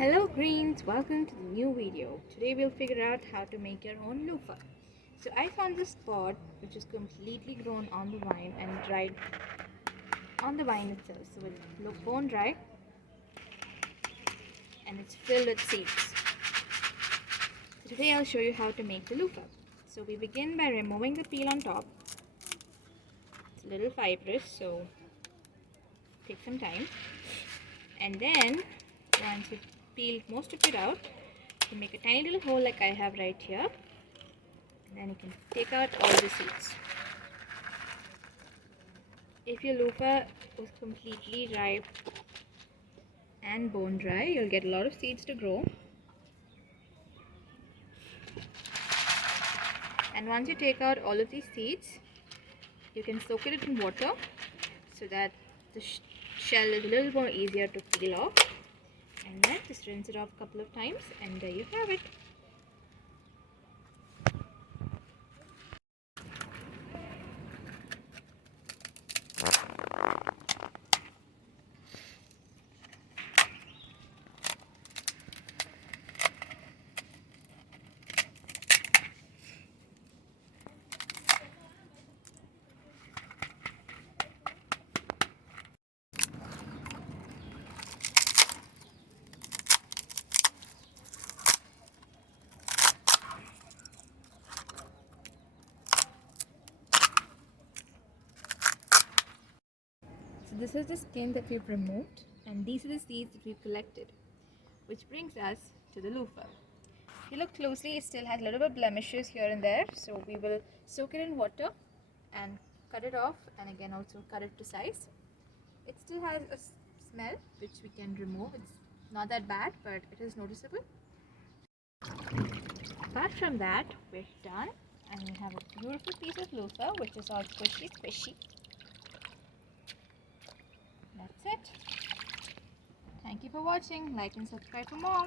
Hello greens, welcome to the new video. Today we'll figure out how to make your own loofah. So I found this pot which is completely grown on the vine and dried on the vine itself. So it's bone dry and it's filled with seeds. So today I'll show you how to make the loofah. So we begin by removing the peel on top. It's a little fibrous, so take some time. And then once you've peeled most of it out, you make a tiny little hole like I have right here, and then you can take out all the seeds. If your loofah was completely ripe and bone dry, you'll get a lot of seeds to grow. And once you take out all of these seeds, you can soak it in water so that the shell is a little more easier to peel off. And then just rinse it off a couple of times, and there you have it. So this is the skin that we've removed, and these are the seeds that we've collected, which brings us to the loofah. If you look closely, it still has a little bit of blemishes here and there, so we will soak it in water and cut it off, and again also cut it to size. It still has a smell which we can remove. It's not that bad, but it is noticeable. Apart from that, we're done, and we have a beautiful piece of loofah which is all squishy. That's it. Thank you for watching. Like and subscribe for more.